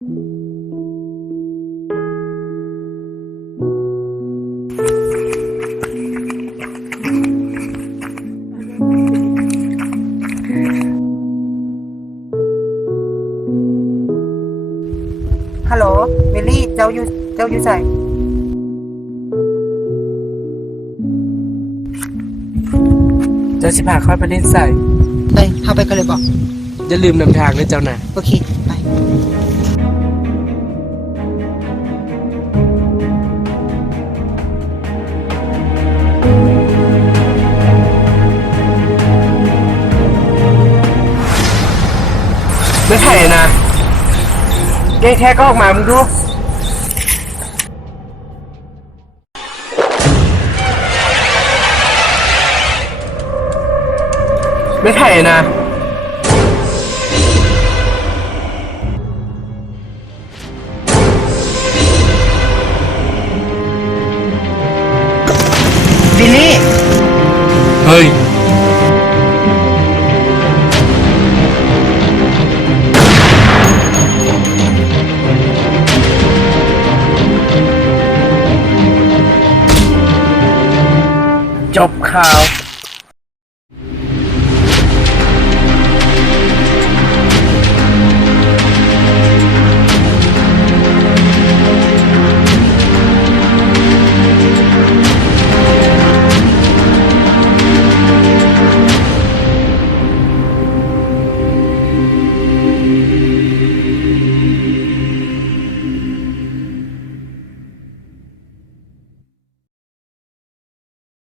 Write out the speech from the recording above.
ฮัลโหลเมลี่เจ้าอยู่ใส่เจ้าสิพาค่อยไปเล่นใส่ไปเข้าไปกันเลยบอกอย่าลืมนำทางด้วยเจ้านะโอเคไปไม่ไถ่นะเก่งแค่ก็ออกมามึงดูไม่ไถ่นะบิลลี่ เฮ้ยจบข่าว